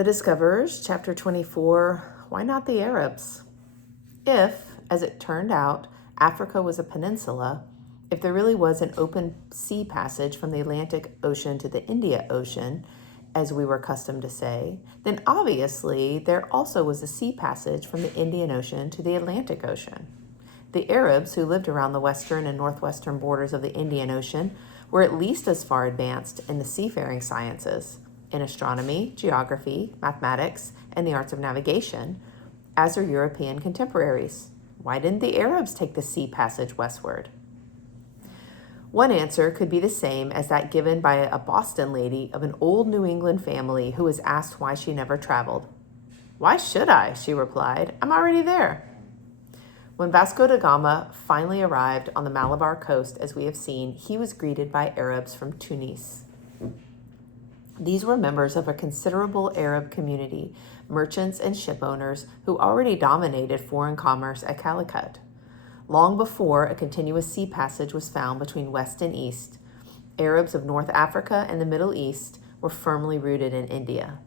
The Discoverers, chapter 24, why not the Arabs? If, as it turned out, Africa was a peninsula, if there really was an open sea passage from the Atlantic Ocean to the Indian Ocean, as we were accustomed to say, then obviously there also was a sea passage from the Indian Ocean to the Atlantic Ocean. The Arabs, who lived around the western and northwestern borders of the Indian Ocean, were at least as far advanced in the seafaring sciences, in astronomy, geography, mathematics, and the arts of navigation, as their European contemporaries. Why didn't the Arabs take the sea passage westward? One answer could be the same as that given by a Boston lady of an old New England family who was asked why she never traveled. "Why should I?" she replied. "I'm already there." When Vasco da Gama finally arrived on the Malabar coast, as we have seen, he was greeted by Arabs from Tunis. These were members of a considerable Arab community, merchants and ship owners who already dominated foreign commerce at Calicut. Long before a continuous sea passage was found between West and East, Arabs of North Africa and the Middle East were firmly rooted in India.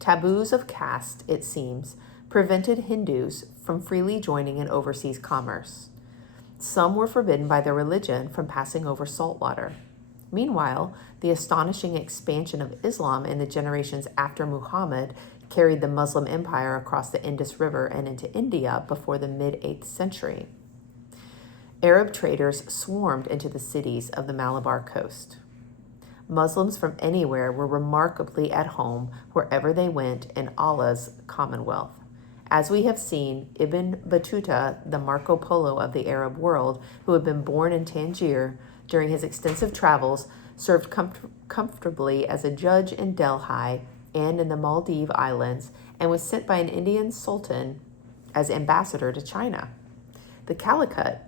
Taboos of caste, it seems, prevented Hindus from freely joining in overseas commerce. Some were forbidden by their religion from passing over salt water. Meanwhile, the astonishing expansion of Islam in the generations after Muhammad carried the Muslim empire across the Indus River and into India before the mid-8th century. Arab traders swarmed into the cities of the Malabar coast. Muslims from anywhere were remarkably at home wherever they went in Allah's commonwealth. As we have seen, Ibn Battuta, the Marco Polo of the Arab world, who had been born in Tangier, during his extensive travels, served comfortably as a judge in Delhi and in the Maldive Islands, and was sent by an Indian sultan as ambassador to China. The Calicut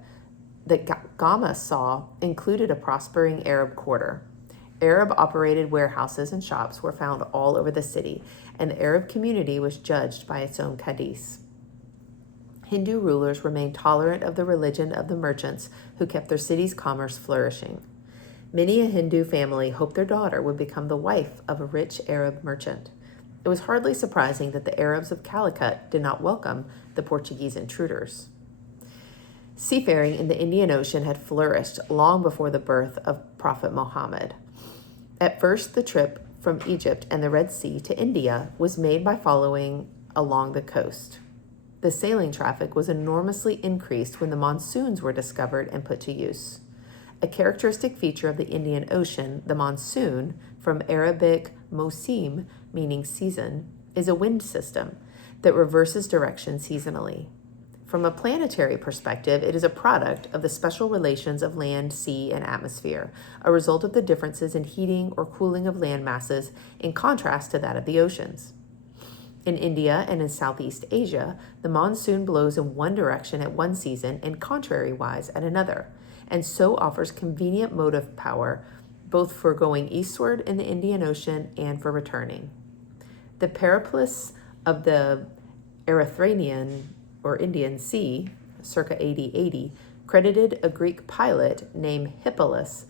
that Gama saw included a prospering Arab quarter. Arab-operated warehouses and shops were found all over the city, and the Arab community was judged by its own Qadis. Hindu rulers remained tolerant of the religion of the merchants who kept their city's commerce flourishing. Many a Hindu family hoped their daughter would become the wife of a rich Arab merchant. It was hardly surprising that the Arabs of Calicut did not welcome the Portuguese intruders. Seafaring in the Indian Ocean had flourished long before the birth of Prophet Muhammad. At first, the trip from Egypt and the Red Sea to India was made by following along the coast. The sailing traffic was enormously increased when the monsoons were discovered and put to use. A characteristic feature of the Indian Ocean, the monsoon, from Arabic mosim, meaning season, is a wind system that reverses direction seasonally. From a planetary perspective, it is a product of the special relations of land, sea, and atmosphere, a result of the differences in heating or cooling of land masses in contrast to that of the oceans. In India and in Southeast Asia, the monsoon blows in one direction at one season and contrary-wise at another, and so offers convenient motive power both for going eastward in the Indian Ocean and for returning. The periplus of the Erythraean or Indian Sea, circa AD 80, credited a Greek pilot named Hippolus,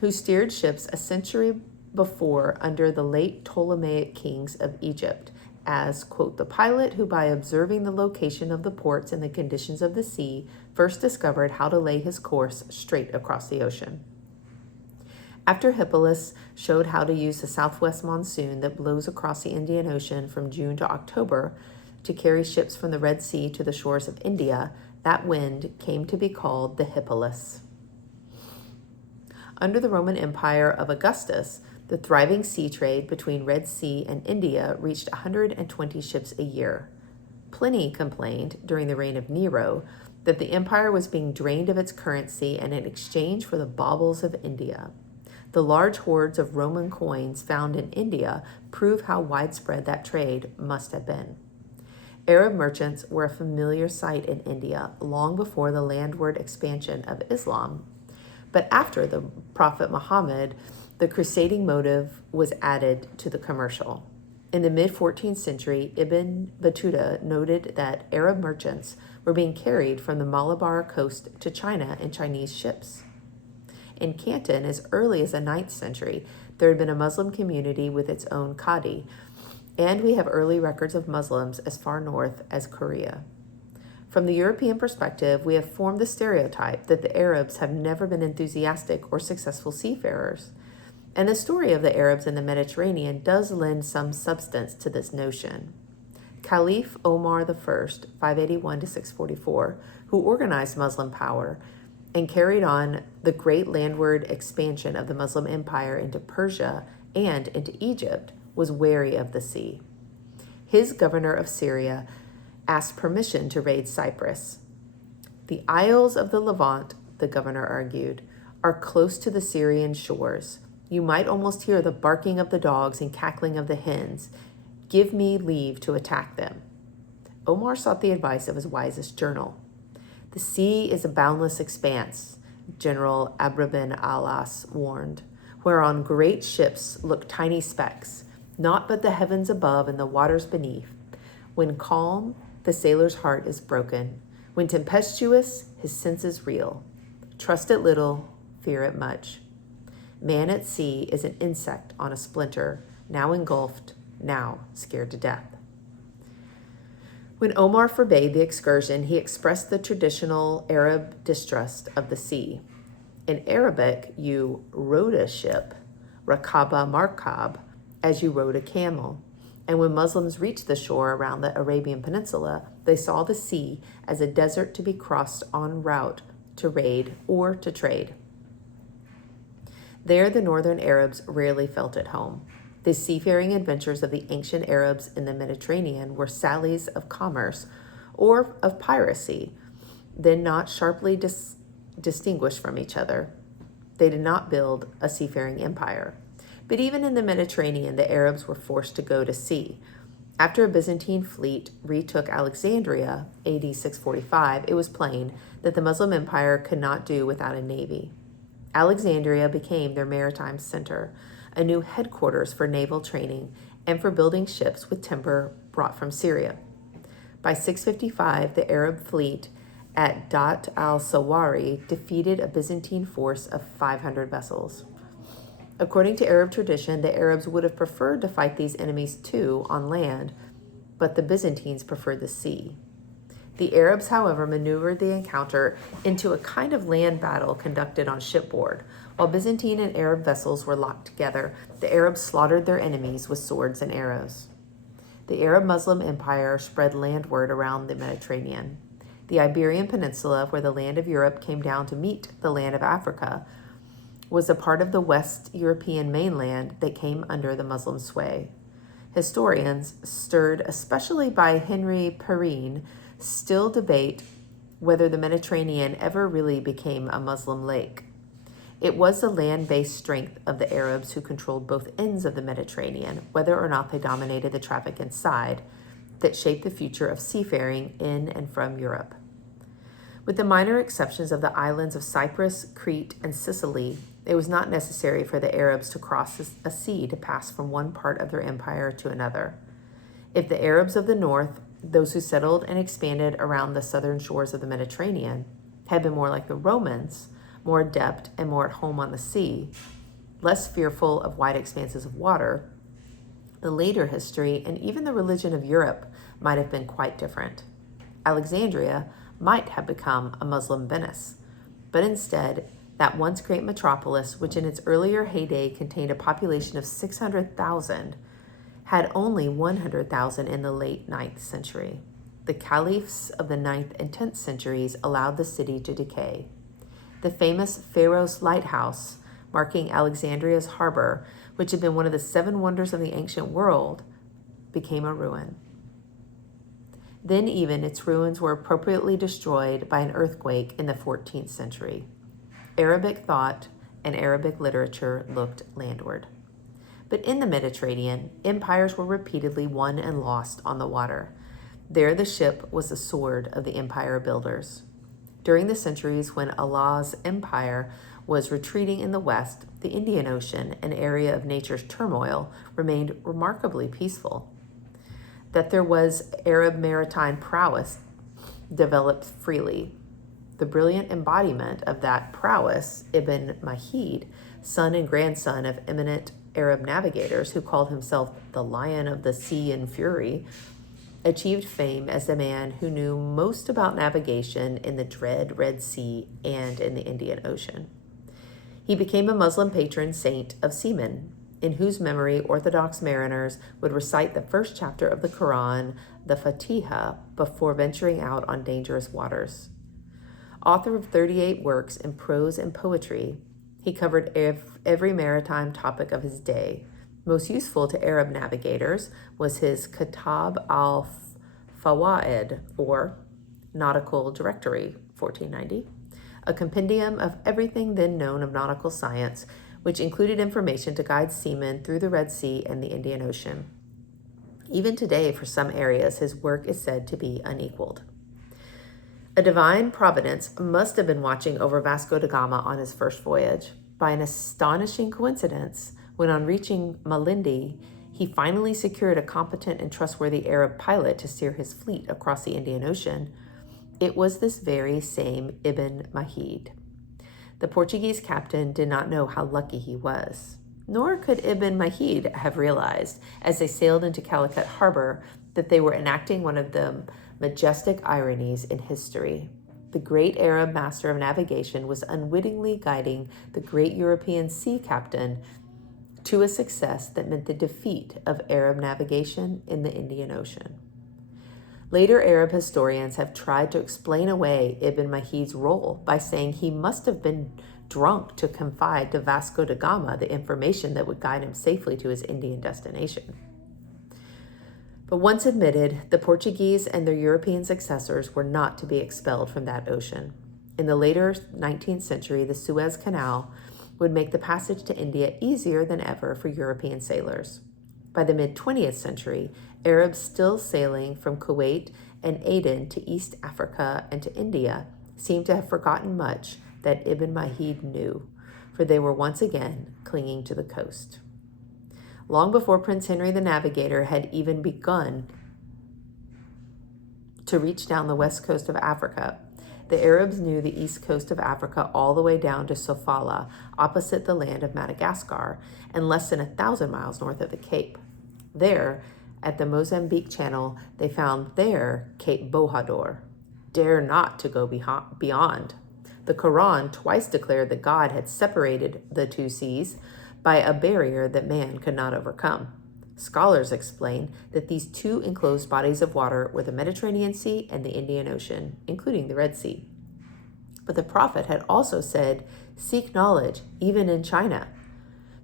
who steered ships a century before under the late Ptolemaic kings of Egypt, as, quote, the pilot who by observing the location of the ports and the conditions of the sea first discovered how to lay his course straight across the ocean. After Hippolus showed how to use the southwest monsoon that blows across the Indian Ocean from June to October to carry ships from the Red Sea to the shores of India, that wind came to be called the Hippolus. Under the Roman Empire of Augustus, the thriving sea trade between Red Sea and India reached 120 ships a year. Pliny complained, during the reign of Nero, that the empire was being drained of its currency and in exchange for the baubles of India. The large hoards of Roman coins found in India prove how widespread that trade must have been. Arab merchants were a familiar sight in India long before the landward expansion of Islam, but after the Prophet Muhammad, the crusading motive was added to the commercial. In the mid-14th century, Ibn Battuta noted that Arab merchants were being carried from the Malabar coast to China in Chinese ships. In Canton, as early as the 9th century, there had been a Muslim community with its own Qadi, And we have early records of Muslims as far north as Korea. From the European perspective, we have formed the stereotype that the Arabs have never been enthusiastic or successful seafarers. And the story of the Arabs in the Mediterranean does lend some substance to this notion. Caliph Omar I, 581 to 644, who organized Muslim power and carried on the great landward expansion of the Muslim empire into Persia and into Egypt, was wary of the sea. His governor of Syria asked permission to raid Cyprus. The Isles of the Levant, the governor argued, are close to the Syrian shores. You might almost hear the barking of the dogs and cackling of the hens. Give me leave to attack them. Omar sought the advice of his wisest general. The sea is a boundless expanse, General Abra bin Alas warned, whereon great ships look tiny specks, naught but the heavens above and the waters beneath. When calm, the sailor's heart is broken. When tempestuous, his senses reel. Trust it little, fear it much. Man at sea is an insect on a splinter, now engulfed, now scared to death. When Omar forbade the excursion, he expressed the traditional Arab distrust of the sea. In Arabic, you rode a ship, rakaba markab, as you rode a camel. And when Muslims reached the shore around the Arabian Peninsula, they saw the sea as a desert to be crossed en route to raid or to trade. There, the northern Arabs rarely felt at home. The seafaring adventures of the ancient Arabs in the Mediterranean were sallies of commerce or of piracy, then not sharply distinguished from each other. They did not build a seafaring empire. But even in the Mediterranean, the Arabs were forced to go to sea. After a Byzantine fleet retook Alexandria, AD 645, it was plain that the Muslim Empire could not do without a navy. Alexandria became their maritime center, a new headquarters for naval training and for building ships with timber brought from Syria. By 655, the Arab fleet at Dat al-Sawari defeated a Byzantine force of 500 vessels. According to Arab tradition, the Arabs would have preferred to fight these enemies too on land, but the Byzantines preferred the sea. The Arabs, however, maneuvered the encounter into a kind of land battle conducted on shipboard. While Byzantine and Arab vessels were locked together, the Arabs slaughtered their enemies with swords and arrows. The Arab-Muslim Empire spread landward around the Mediterranean. The Iberian Peninsula, where the land of Europe came down to meet the land of Africa, was a part of the West European mainland that came under the Muslim sway. Historians, stirred especially by Henry Perrine, still debate whether the Mediterranean ever really became a Muslim lake. It was the land-based strength of the Arabs who controlled both ends of the Mediterranean, whether or not they dominated the traffic inside, that shaped the future of seafaring in and from Europe. With the minor exceptions of the islands of Cyprus, Crete, and Sicily, it was not necessary for the Arabs to cross a sea to pass from one part of their empire to another. If the Arabs of the north, those who settled and expanded around the southern shores of the Mediterranean, had been more like the Romans, more adept and more at home on the sea, less fearful of wide expanses of water, the later history and even the religion of Europe might have been quite different. Alexandria might have become a Muslim Venice, but instead, that once great metropolis, which in its earlier heyday contained a population of 600,000, had only 100,000 in the late 9th century. The caliphs of the 9th and 10th centuries allowed the city to decay. The famous Pharos Lighthouse, marking Alexandria's harbor, which had been one of the 7 wonders of the ancient world, became a ruin. Then even its ruins were appropriately destroyed by an earthquake in the 14th century. Arabic thought and Arabic literature looked landward. But in the Mediterranean, empires were repeatedly won and lost on the water. There the ship was the sword of the empire builders. During the centuries when Allah's empire was retreating in the west, the Indian Ocean, an area of nature's turmoil, remained remarkably peaceful. That there was Arab maritime prowess developed freely. The brilliant embodiment of that prowess, Ibn Majid, son and grandson of eminent Arab navigators, who called himself the Lion of the Sea and Fury, achieved fame as the man who knew most about navigation in the dread Red Sea and in the Indian Ocean. He became a Muslim patron saint of seamen, in whose memory Orthodox mariners would recite the first chapter of the Quran, the Fatiha, before venturing out on dangerous waters. Author of 38 works in prose and poetry, he covered every maritime topic of his day. Most useful to Arab navigators was his Kitab al-Fawaid, or Nautical Directory, 1490, a compendium of everything then known of nautical science, which included information to guide seamen through the Red Sea and the Indian Ocean. Even today, for some areas, his work is said to be unequaled. A divine providence must have been watching over Vasco da Gama on his first voyage. By an astonishing coincidence, when on reaching Malindi, he finally secured a competent and trustworthy Arab pilot to steer his fleet across the Indian Ocean, it was this very same Ibn Majid. The Portuguese captain did not know how lucky he was, nor could Ibn Majid have realized, as they sailed into Calicut harbor, that they were enacting one of the majestic ironies in history. The great Arab master of navigation was unwittingly guiding the great European sea captain to a success that meant the defeat of Arab navigation in the Indian Ocean. Later Arab historians have tried to explain away Ibn Majid's role by saying he must have been drunk to confide to Vasco da Gama the information that would guide him safely to his Indian destination. But once admitted, the Portuguese and their European successors were not to be expelled from that ocean. In the later 19th century, the Suez Canal would make the passage to India easier than ever for European sailors. By the mid-20th century, Arabs still sailing from Kuwait and Aden to East Africa and to India seemed to have forgotten much that Ibn Majid knew, for they were once again clinging to the coast. Long before Prince Henry the Navigator had even begun to reach down the west coast of Africa, the Arabs knew the east coast of Africa all the way down to Sofala, opposite the land of Madagascar, and less than 1,000 miles north of the Cape. There, at the Mozambique Channel, they found their Cape Bojador. Dare not to go beyond. The Quran twice declared that God had separated the two seas by a barrier that man could not overcome. Scholars explain that these two enclosed bodies of water were the Mediterranean Sea and the Indian Ocean, including the Red Sea. But the Prophet had also said, "Seek knowledge, even in China."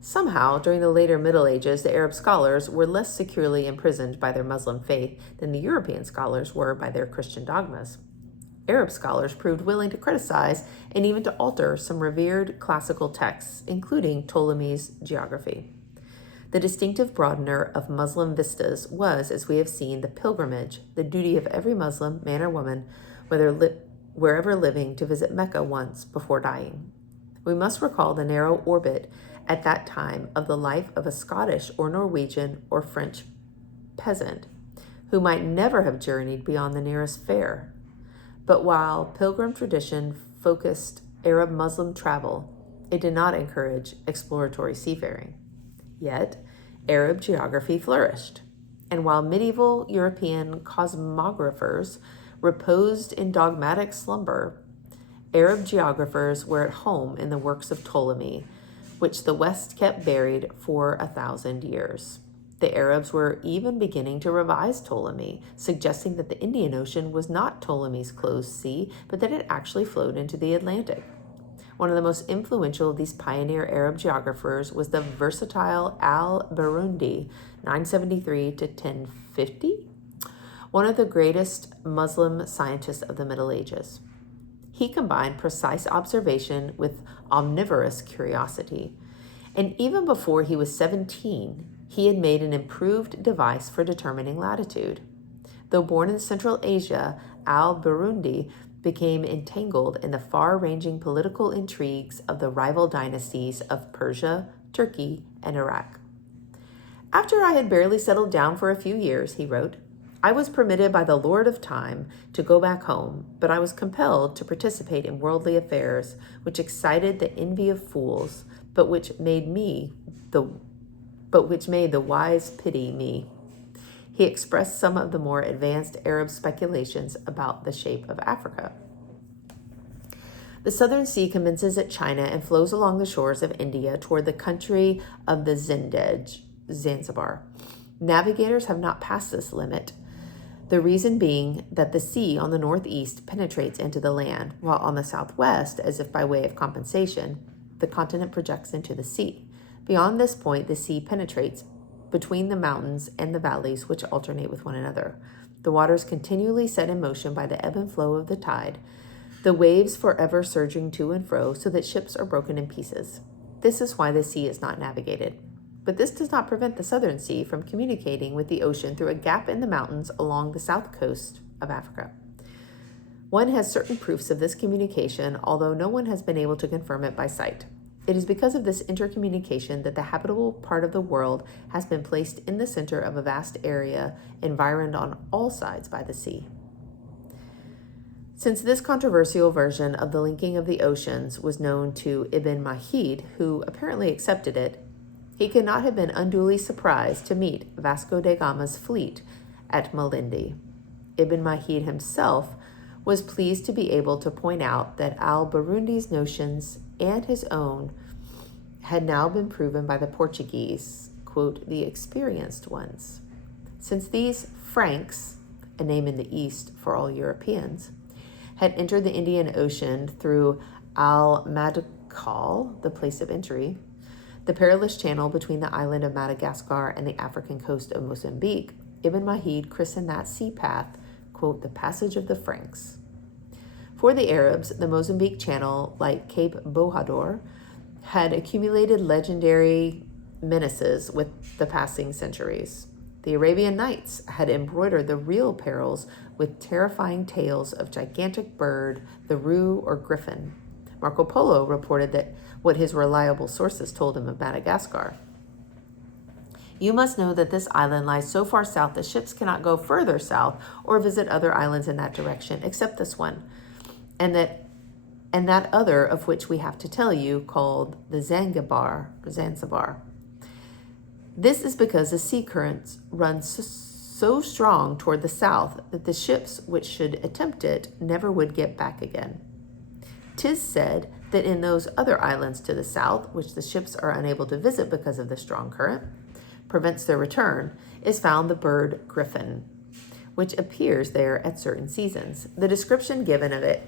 Somehow, during the later Middle Ages, the Arab scholars were less securely imprisoned by their Muslim faith than the European scholars were by their Christian dogmas. Arab scholars proved willing to criticize and even to alter some revered classical texts, including Ptolemy's geography. The distinctive broadener of Muslim vistas was, as we have seen, the pilgrimage, the duty of every Muslim, man or woman, wherever living, to visit Mecca once before dying. We must recall the narrow orbit at that time of the life of a Scottish or Norwegian or French peasant who might never have journeyed beyond the nearest fair. But while pilgrim tradition focused Arab Muslim travel, it did not encourage exploratory seafaring. Yet, Arab geography flourished. And while medieval European cosmographers reposed in dogmatic slumber, Arab geographers were at home in the works of Ptolemy, which the West kept buried for 1,000 years. The Arabs were even beginning to revise Ptolemy, suggesting that the Indian Ocean was not Ptolemy's closed sea, but that it actually flowed into the Atlantic. One of the most influential of these pioneer Arab geographers was the versatile al-Biruni, 973 to 1050, one of the greatest Muslim scientists of the Middle Ages. He combined precise observation with omnivorous curiosity, and even before he was 17, he had made an improved device for determining latitude. Though born in Central Asia, al-Biruni became entangled in the far-ranging political intrigues of the rival dynasties of Persia, Turkey, and Iraq. "After I had barely settled down for a few years," he wrote, "I was permitted by the Lord of Time to go back home, but I was compelled to participate in worldly affairs, which excited the envy of fools, but which made me but which made the wise pity me. He expressed some of the more advanced Arab speculations about the shape of Africa. The Southern Sea commences at China and flows along the shores of India toward the country of the Zindej, Zanzibar. Navigators have not passed this limit, the reason being that the sea on the northeast penetrates into the land, while on the southwest, as if by way of compensation, the continent projects into the sea. Beyond this point, the sea penetrates between the mountains and the valleys which alternate with one another. The water is continually set in motion by the ebb and flow of the tide, the waves forever surging to and fro, so that ships are broken in pieces. This is why the sea is not navigated. But this does not prevent the Southern Sea from communicating with the ocean through a gap in the mountains along the south coast of Africa. One has certain proofs of this communication, although no one has been able to confirm it by sight. It is because of this intercommunication that the habitable part of the world has been placed in the center of a vast area environed on all sides by the sea. Since this controversial version of the linking of the oceans was known to Ibn Majid, who apparently accepted it, he could not have been unduly surprised to meet Vasco da Gama's fleet at Malindi. Ibn Majid himself was pleased to be able to point out that al-Burundi's notions and his own had now been proven by the Portuguese, quote, the experienced ones. Since these Franks, a name in the East for all Europeans, had entered the Indian Ocean through al-Madkal, the place of entry, the perilous channel between the island of Madagascar and the African coast of Mozambique, Ibn Majid christened that sea path, quote, the Passage of the Franks. For the Arabs, the Mozambique Channel, like Cape Bojador, had accumulated legendary menaces with the passing centuries. The Arabian Nights had embroidered the real perils with terrifying tales of gigantic bird, the roo or griffin. Marco Polo reported that what his reliable sources told him of Madagascar. You must know that this island lies so far south that ships cannot go further south or visit other islands in that direction, except this one, and that other of which we have to tell you, called the Zanzibar. This is because the sea currents run so strong toward the south that the ships which should attempt it never would get back again. 'Tis said that in those other islands to the south, which the ships are unable to visit because of the strong current, prevents their return, is found the bird griffin, which appears there at certain seasons. The description given of it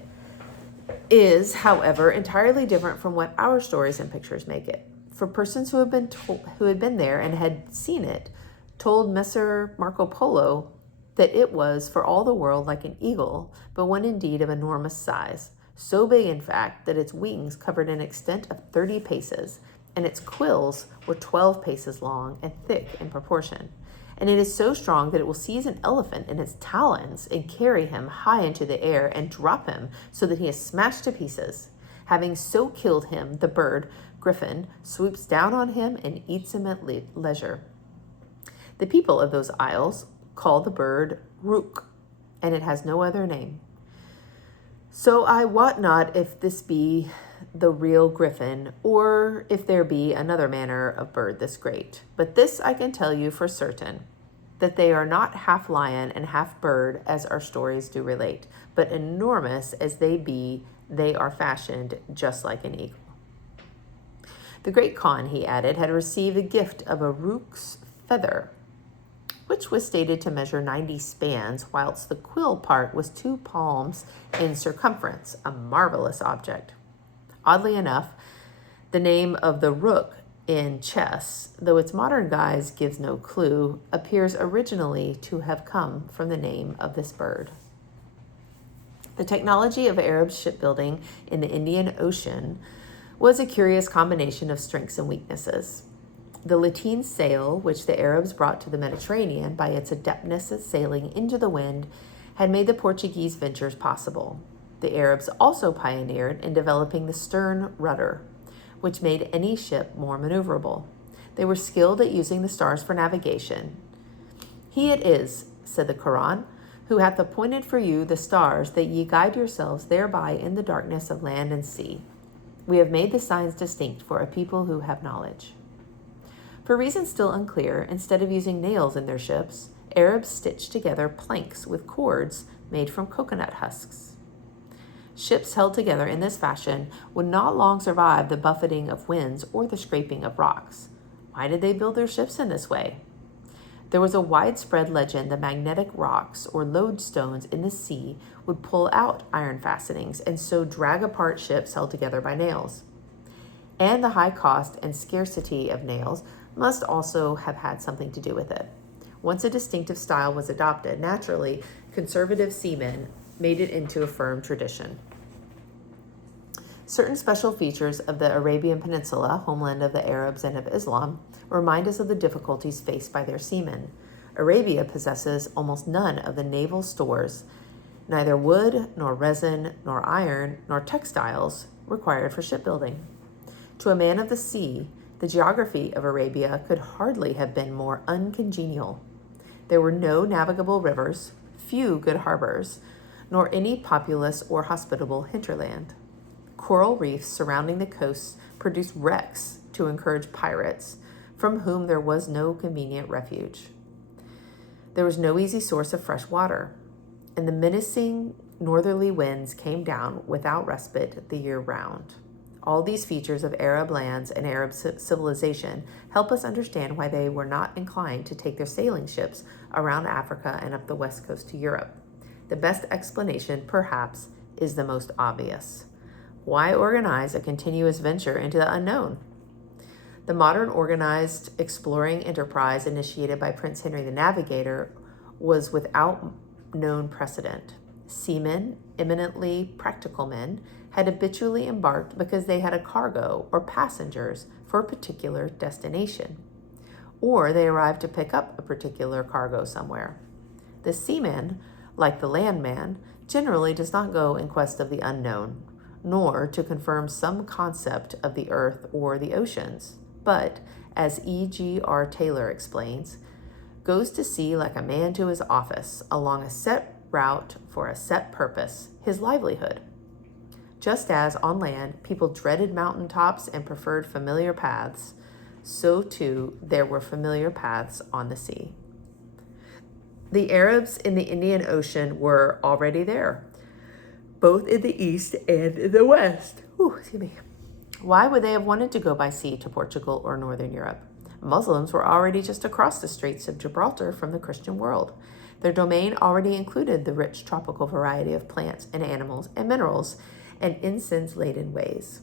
is, however, entirely different from what our stories and pictures make it. For persons who had been there and had seen it, told Messer Marco Polo that it was for all the world like an eagle, but one indeed of enormous size, so big in fact that its wings covered an extent of 30 paces, and its quills were 12 paces long and thick in proportion. And it is so strong that it will seize an elephant in its talons and carry him high into the air and drop him so that he is smashed to pieces. Having so killed him, the bird, griffin, swoops down on him and eats him at leisure. The people of those isles call the bird Rook, and it has no other name. So I wot not if this be the real griffin, or if there be another manner of bird this great. But this I can tell you for certain, that they are not half lion and half bird, as our stories do relate, but enormous as they be, they are fashioned just like an eagle. The great Khan, he added, had received the gift of a rook's feather, which was stated to measure 90 spans, whilst the quill part was 2 palms in circumference, a marvelous object. Oddly enough, the name of the rook in chess, though its modern guise gives no clue, appears originally to have come from the name of this bird. The technology of Arab shipbuilding in the Indian Ocean was a curious combination of strengths and weaknesses. The lateen sail, which the Arabs brought to the Mediterranean by its adeptness at sailing into the wind, had made the Portuguese ventures possible. The Arabs also pioneered in developing the stern rudder, which made any ship more maneuverable. They were skilled at using the stars for navigation. He it is, said the Quran, who hath appointed for you the stars, that ye guide yourselves thereby in the darkness of land and sea. We have made the signs distinct for a people who have knowledge. For reasons still unclear, instead of using nails in their ships, Arabs stitched together planks with cords made from coconut husks. Ships held together in this fashion would not long survive the buffeting of winds or the scraping of rocks. Why did they build their ships in this way? There was a widespread legend that magnetic rocks or lodestones in the sea would pull out iron fastenings and so drag apart ships held together by nails. And the high cost and scarcity of nails must also have had something to do with it. Once a distinctive style was adopted, naturally, conservative seamen made it into a firm tradition. Certain special features of the Arabian Peninsula, homeland of the Arabs and of Islam, remind us of the difficulties faced by their seamen. Arabia possesses almost none of the naval stores, neither wood, nor resin, nor iron, nor textiles required for shipbuilding. To a man of the sea, the geography of Arabia could hardly have been more uncongenial. There were no navigable rivers, few good harbors, nor any populous or hospitable hinterland. Coral reefs surrounding the coasts produced wrecks to encourage pirates, from whom there was no convenient refuge. There was no easy source of fresh water, and the menacing northerly winds came down without respite the year round. All these features of Arab lands and Arab civilization help us understand why they were not inclined to take their sailing ships around Africa and up the west coast to Europe. The best explanation, perhaps, is the most obvious. Why organize a continuous venture into the unknown? The modern organized exploring enterprise initiated by Prince Henry the Navigator was without known precedent. Seamen, eminently practical men, had habitually embarked because they had a cargo or passengers for a particular destination, or they arrived to pick up a particular cargo somewhere. The seaman, like the landman, generally does not go in quest of the unknown, nor to confirm some concept of the earth or the oceans, but, as E.G.R. Taylor explains, goes to sea like a man to his office, along a set route for a set purpose, his livelihood. Just as on land people dreaded mountain tops and preferred familiar paths, so too there were familiar paths on the sea. The Arabs in the Indian Ocean were already there, both in the east and in the west. Why would they have wanted to go by sea to Portugal or northern Europe? Muslims were already just across the Straits of Gibraltar from the Christian world. Their domain already included the rich tropical variety of plants and animals and minerals and incense-laden ways.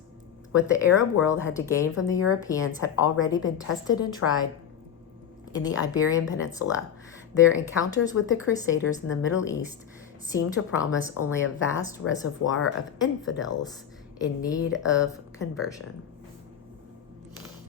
What the Arab world had to gain from the Europeans had already been tested and tried in the Iberian Peninsula. Their encounters with the Crusaders in the Middle East seemed to promise only a vast reservoir of infidels in need of conversion.